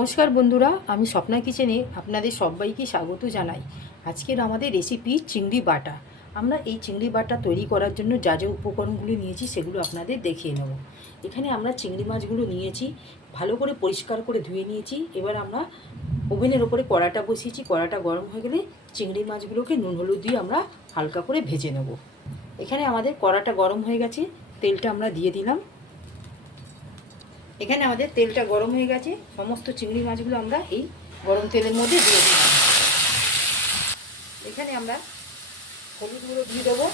নমস্কার বন্ধুরা, আমি স্বপ্না কিচেনে আপনাদের সবাইকে স্বাগত জানাই। আজকের আমাদের রেসিপি চিংড়ি বাটা। আমরা এই চিংড়ি বাটা তৈরি করার জন্য যা যা উপকরণগুলো নিয়েছি সেগুলো আপনাদের দেখিয়ে নেব। এখানে আমরা চিংড়ি মাছগুলো নিয়েছি, ভালো করে পরিষ্কার করে ধুয়ে নিয়েছি। এবার আমরা ওভেনের ওপরে কড়াটা বসিয়েছি। কড়াটা গরম হয়ে গেলে চিংড়ি মাছগুলোকে নুন হলুদ দিয়ে আমরা হালকা করে ভেজে নেব। এখানে আমাদের কড়াটা গরম হয়ে গেছে, তেলটা আমরা দিয়ে দিলাম। এখানে আমাদের তেলটা গরম হয়ে গেছে, সমস্ত চিংড়ি মাছগুলো আমরা এই গরম তেলের মধ্যে দিয়ে দিলাম। এখানে আমরা হলুদ গুঁড়ো দিয়ে দেবো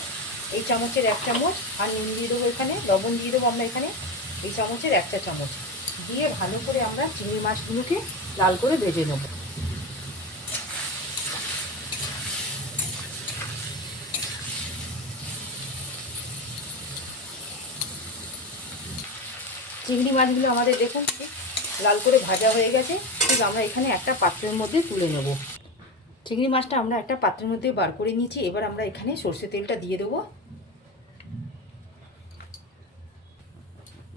এই চামচের 1 চামচ, আর নুন দিয়ে দেবো, এখানে লবণ দিয়ে দেবো আমরা এখানে এই চামচের 1 চা চামচ দিয়ে ভালো করে আমরা চিংড়ি মাছগুলোকে লাল করে ভেজে নেব। চিংড়ি মাছগুলো আমাদের দেখুন ঠিক লাল করে ভাজা হয়ে গেছে। ঠিক আমরা এখানে একটা পাত্রের মধ্যে তুলে নেব। চিংড়ি মাছটা আমরা একটা পাত্রের মধ্যে বার করে নিয়েছি। এবার আমরা এখানে সরষে তেলটা দিয়ে দেবো।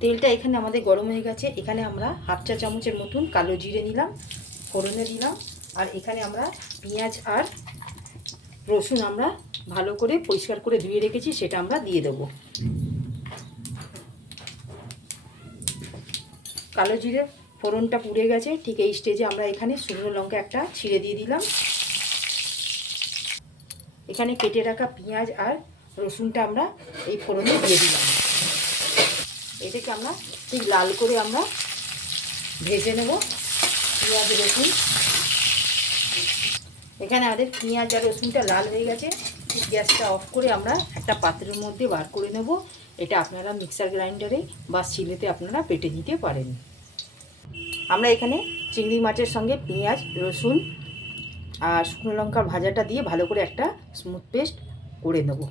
তেলটা এখানে আমাদের গরম হয়ে গেছে। এখানে আমরা 1/2 চা চামচের মতন কালো জিরে নিলাম, ফোড়নে দিলাম। আর এখানে আমরা পেঁয়াজ আর রসুন আমরা ভালো করে পরিষ্কার করে ধুয়ে রেখেছি, সেটা আমরা দিয়ে দেবো। কালো জিরে ফোড়নটা পুড়ে গেছে। ঠিক এই স্টেজে আমরা এখানে শুকনো লঙ্কা একটা ছিঁড়ে দিয়ে দিলাম। এখানে কেটে রাখা পেঁয়াজ আর রসুনটা আমরা এই ফোড়নে দিয়ে দিলাম। এটাকে আমরা ঠিক লাল করে আমরা ভেজে নেব পেঁয়াজ রসুন। এখানে আমাদের পেঁয়াজ আর রসুনটা লাল হয়ে গেছে। ঠিক গ্যাসটা অফ করে আমরা একটা পাত্রের মধ্যে বার করে নেব। এটা আপনারা মিক্সার গ্রাইন্ডারে বা শিলেতে আপনারা বেটে নিতে পারেন। আমরা এখানে চিংড়ি মাছের সঙ্গে পেঁয়াজ রসুন আর শুকনো লঙ্কার ভাজাটা দিয়ে ভালো করে একটা স্মুথ পেস্ট করে নেব।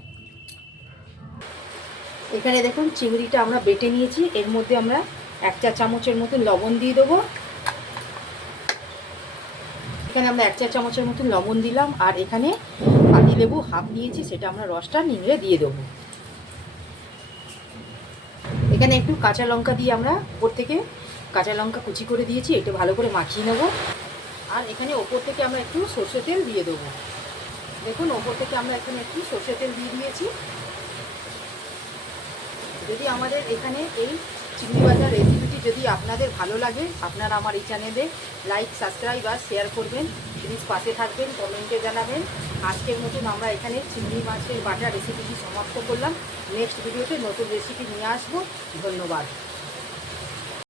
এখানে দেখুন চিংড়িটা আমরা বেটে নিয়েছি। এর মধ্যে আমরা 1 চা চামচের মতন লবণ দিয়ে দেবো। এখানে আমরা 1 চা চামচের মতন লবণ দিলাম। আর এখানে পাতি লেবু হাফ নিয়েছি, সেটা আমরা রসটা নিংড়ে দিয়ে দেবো। এখানে একটু কাঁচা লঙ্কা দিয়ে আমরা উপর থেকে কাঁচা লঙ্কা কুচি করে দিয়েছি, এটা ভালো করে মাখিয়ে নেব। আর এখানে ওপর থেকে আমরা একটু সরষে তেল দিয়ে দেবো। দেখুন ওপর থেকে আমরা এখানে একটু সরষে তেল দিয়ে দিয়েছি। যদি আমাদের এখানে এই চিংড়ি বাটার রেসিপিটি যদি আপনাদের ভালো লাগে, আপনারা আমার এই চ্যানেলে লাইক সাবস্ক্রাইব আর শেয়ার করবেন। প্লিজ পাশে থাকবেন, কমেন্টে জানাবেন। আজকের মতন আমরা এখানে চিংড়ি মাছের বাটার রেসিপিটি সমাপ্ত করলাম। নেক্সট ভিডিওতে নতুন রেসিপি নিয়ে আসবো। ধন্যবাদ।